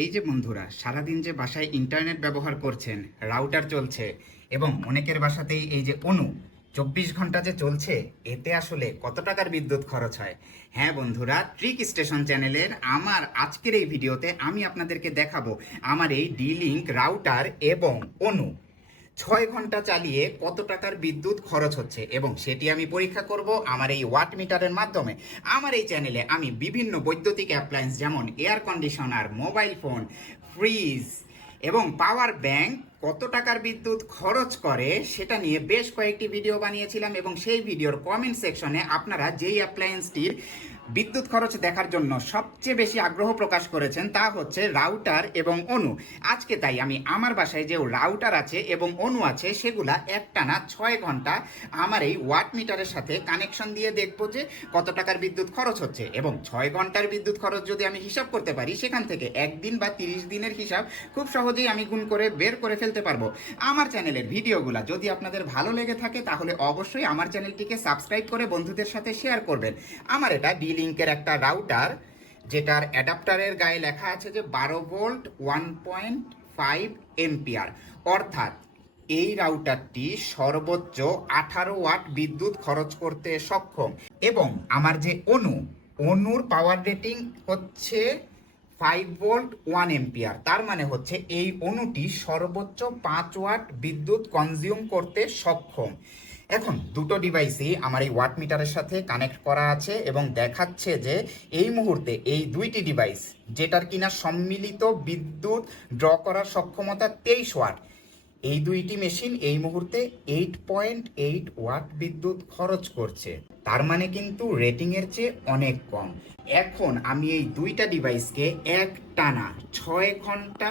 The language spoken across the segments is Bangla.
এই যে বন্ধুরা, সারাদিন যে বাসায় ইন্টারনেট ব্যবহার করছেন রাউটার চলছে এবং অনেকের বাসাতেই এই যে অনু, চব্বিশ ঘণ্টা যে চলছে, এতে আসলে কত টাকার বিদ্যুৎ খরচ হয়? হ্যাঁ বন্ধুরা ট্রিক স্টেশন চ্যানেলের আমার আজকের এই ভিডিওতে আমি আপনাদেরকে দেখাবো আমার এই ডি রাউটার এবং অনু। ছয় ঘণ্টা চালিয়ে কত টাকার বিদ্যুৎ খরচ হচ্ছে এবং সেটি আমি পরীক্ষা করব আমার এই ওয়াট মিটারের মাধ্যমে। আমার এই চ্যানেলে আমি বিভিন্ন বৈদ্যুতিক অ্যাপ্লায়েন্স যেমন air conditioner mobile phone fridge এবং পাওয়ার ব্যাংক কত টাকার বিদ্যুৎ খরচ করে সেটা নিয়ে বেশ কয়েকটি ভিডিও বানিয়েছিলাম এবং সেই ভিডিওর কমেন্ট সেকশনে আপনারা যেই অ্যাপ্লায়েন্সটির বিদ্যুৎ খরচ দেখার জন্য সবচেয়ে বেশি আগ্রহ প্রকাশ করেছেন তা হচ্ছে রাউটার এবং অনু। আজকে তাই আমি আমার বাসায় যে রাউটার আছে এবং অনু আছে, সেগুলা একটানা ছয় ঘণ্টা আমার এই ওয়াট মিটারের সাথে কানেকশন দিয়ে দেখব যে কত টাকার বিদ্যুৎ খরচ হচ্ছে এবং ছয় ঘণ্টার বিদ্যুৎ খরচ যদি আমি হিসাব করতে পারি, সেখান থেকে একদিন বা তিরিশ দিনের হিসাব খুব সহজেই আমি গুণ করে বের করে ফেলতে পারব। আমার চ্যানেলের ভিডিওগুলো যদি আপনাদের ভালো লেগে থাকে, তাহলে অবশ্যই আমার চ্যানেলটিকে সাবস্ক্রাইব করে বন্ধুদের সাথে শেয়ার করবেন। আমার এটা ডি লিঙ্কের একটা রাউটার যেটার অ্যাডাপ্টারের গায়ে লেখা আছে যে বারো volt one point five ampere অর্থাৎ এই রাউটারটি সর্বোচ্চ আঠারো ওয়াট বিদ্যুৎ খরচ করতে সক্ষম। এবং আমার যে অনু, অনুর পাওয়ার রেটিং হচ্ছে ফাইভ ভোল্ট ওয়ান এম্পিয়ার তার মানে হচ্ছে এই অণুটি সর্বোচ্চ পাঁচ ওয়াট বিদ্যুৎ কনজিউম করতে সক্ষম। এখন, দুটো ডিভাইসই আমার এই ওয়াট মিটারের সাথে কানেক্ট করা আছে এবং দেখাচ্ছে যে এই মুহূর্তে এই দুইটি ডিভাইস যেটার কিনা সম্মিলিত বিদ্যুৎ ড্র করার সক্ষমতা তেইশ ওয়াট এই দুইটি মেশিন এই মুহূর্তে এইট পয়েন্ট এইট ওয়াট বিদ্যুৎ খরচ করছে। তার মানে কিন্তু রেটিং এর চেয়ে অনেক কম। এখন আমি এই দুইটা ডিভাইসকে এক টানা ছয় ঘণ্টা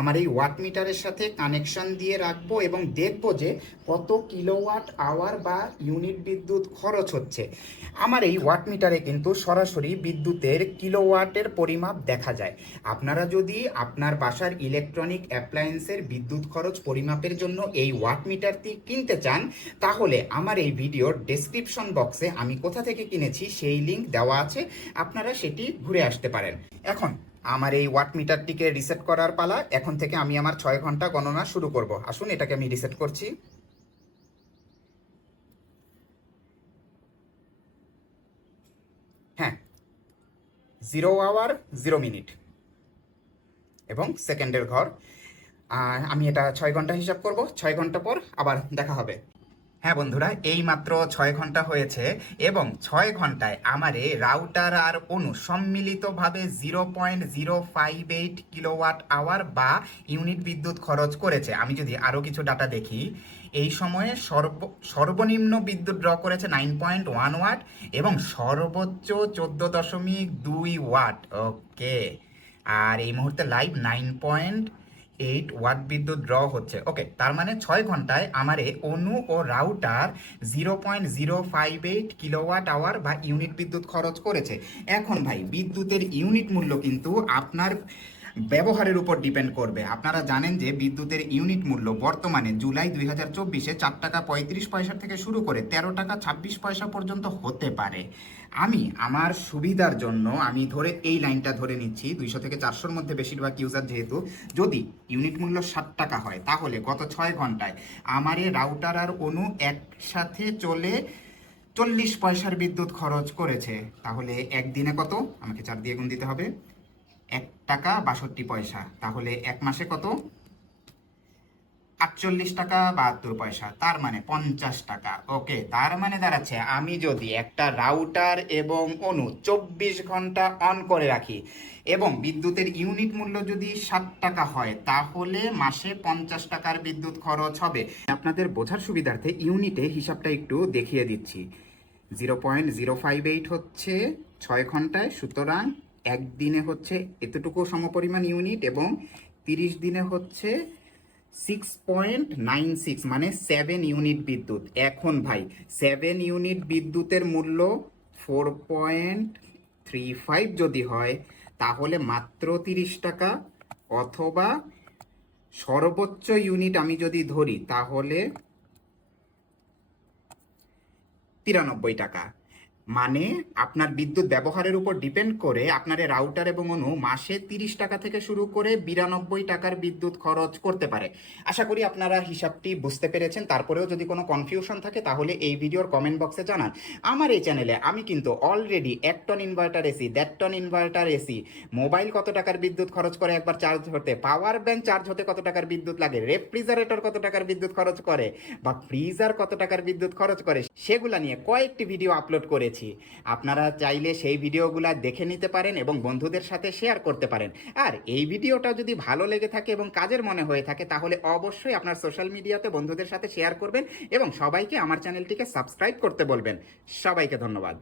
আমার এই ওয়াট মিটারের সাথে কানেকশন দিয়ে রাখব এবং দেখব যে কত কিলোওয়াট আওয়ার বা ইউনিট বিদ্যুৎ খরচ হচ্ছে। আমার এই ওয়াট মিটারে কিন্তু সরাসরি বিদ্যুতের কিলোওয়াটের পরিমাপ দেখা যায়। আপনারা যদি আপনার বাসার ইলেকট্রনিক অ্যাপ্লায়েন্সের বিদ্যুৎ খরচ পরিমাপের জন্য এই ওয়াট মিটারটি কিনতে চান, তাহলে আমার এই ভিডিওর ডেসক্রিপশন বক্সে আমি কোথা থেকে কিনেছি সেই লিংক দেওয়া আছে, আপনারা সেটি ঘুরে আসতে পারেন। এখন, আমার এই ওয়াট মিটারটিকে রিসেট করার পালা, এখন থেকে আমি আমার ছয় ঘণ্টা গণনা শুরু করব। আসুন, এটাকে আমি রিসেট করছি। হ্যাঁ জিরো আওয়ার জিরো মিনিট এবং সেকেন্ডের ঘর। আমি এটা ছয় ঘণ্টা হিসাব করব। ছয় ঘণ্টা পর আবার দেখা হবে। হ্যাঁ বন্ধুরা এই মাত্র ছয় ঘণ্টা হয়েছে এবং ছয় ঘন্টায় আমারে রাউটার আর অনু সম্মিলিতভাবে zero point zero five eight kilowatt hour বা ইউনিট বিদ্যুৎ খরচ করেছে। আমি যদি আরও কিছু ডাটা দেখি, এই সময়ে সর্ব, সর্বনিম্ন বিদ্যুৎ ড্র করেছে নাইন পয়েন্ট ওয়ান ওয়াট এবং সর্বোচ্চ চোদ্দ দশমিক দুই ওয়াট। ওকে, আর এই মুহূর্তে live nine point eight watt বিদ্যুৎ ড্র হচ্ছে। ওকে তার মানে ছয় ঘন্টায় আমার অনু ও router zero point zero five eight kilowatt hour বা ইউনিট বিদ্যুৎ খরচ করেছে। এখন ভাই, বিদ্যুতের ইউনিট মূল্য কিন্তু আপনার ব্যবহারের উপর ডিপেন্ড করবে। আপনারা জানেন যে বিদ্যুতের ইউনিট মূল্য বর্তমানে জুলাই দুই হাজার চব্বিশে চার টাকা পঁয়ত্রিশ পয়সা থেকে শুরু করে তেরো টাকা ছাব্বিশ পয়সা পর্যন্ত হতে পারে। আমি আমার সুবিধার জন্য আমি ধরে এই লাইনটা ধরে নিচ্ছি, দুইশো থেকে চারশোর মধ্যে বেশিরভাগ ইউজার যেহেতু, যদি ইউনিট মূল্য ষাট টাকা হয়, তাহলে গত ছয় ঘন্টায় আমার এ রাউটার আর অনু একসাথে চলে চল্লিশ পয়সার বিদ্যুৎ খরচ করেছে। তাহলে একদিনে কত? আমাকে চার দিয়ে গুণ দিতে হবে। এক টাকা বাষট্টি পয়সা। তাহলে এক মাসে কত? আটচল্লিশ টাকা, বাহাত্তর পয়সা। তার মানে পঞ্চাশ টাকা। ওকে, তার মানে দাঁড়াচ্ছে, আমি যদি একটা রাউটার এবং অনু চব্বিশ ঘণ্টা অন করে রাখি এবং বিদ্যুতের ইউনিট মূল্য যদি ষাট টাকা হয়, তাহলে মাসে পঞ্চাশ টাকার বিদ্যুৎ খরচ হবে। আপনাদের বোঝার সুবিধার্থে ইউনিটে হিসাবটা একটু দেখিয়ে দিচ্ছি। Zero point zero five eight হচ্ছে ছয় ঘন্টায়, সুতরাং একদিনে হচ্ছে এতটুকু সমপরিমাণ ইউনিট এবং তিরিশ দিনে হচ্ছে সিক্স পয়েন্ট নাইন সিক্স মানে সেভেন ইউনিট বিদ্যুৎ। এখন ভাই সেভেন ইউনিট বিদ্যুতের মূল্য ফোর পয়েন্ট থ্রি ফাইভ যদি হয়, তাহলে মাত্র তিরিশ টাকা। অথবা সর্বোচ্চ ইউনিট আমি যদি ধরি, তাহলে তিরানব্বই টাকা। মানে আপনার বিদ্যুৎ ব্যবহারের উপর ডিপেন্ড করে আপনার রাউটার এবং অনু মাসে তিরিশ টাকা থেকে শুরু করে বিরানব্বই টাকার বিদ্যুৎ খরচ করতে পারে। আশা করি আপনারা হিসাবটি বুঝতে পেরেছেন। তারপরেও যদি কোনো কনফিউশন থাকে, তাহলে এই ভিডিওর কমেন্ট বক্সে জানান। আমার এই চ্যানেলে আমি কিন্তু অলরেডি এক টন ইনভার্টার এসি দেড় টন ইনভার্টার এসি মোবাইল কত টাকার বিদ্যুৎ খরচ করে একবার চার্জ হতে পাওয়ার ব্যাংক চার্জ হতে কত টাকার বিদ্যুৎ লাগে রেফ্রিজারেটর কত টাকার বিদ্যুৎ খরচ করে, বা ফ্রিজার কত টাকার বিদ্যুৎ খরচ করে, সেগুলা নিয়ে কয়েকটি ভিডিও আপলোড করেছি। আপনারা চাইলে সেই ভিডিওগুলো দেখে নিতে পারেন এবং বন্ধুদের সাথে শেয়ার করতে পারেন। আর এই ভিডিওটা যদি ভালো লেগে থাকে এবং কাজের মনে হয়ে থাকে, তাহলে অবশ্যই আপনার সোশ্যাল মিডিয়াতে বন্ধুদের সাথে শেয়ার করবেন এবং সবাইকে আমার চ্যানেলটিকে সাবস্ক্রাইব করতে বলবেন। সবাইকে ধন্যবাদ।